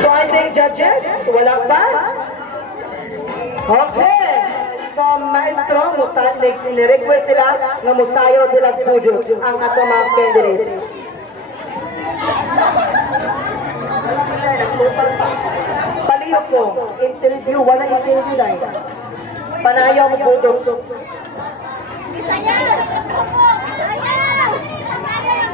So I think judges, wala pa? Okay. So maestro, ni-request sila nga musayaw sila budot ang ato mga candidates. Paliyo ko, interview, wala interview na eh. Panayaw mo budot. Sayaw! Sayaw! Sayaw!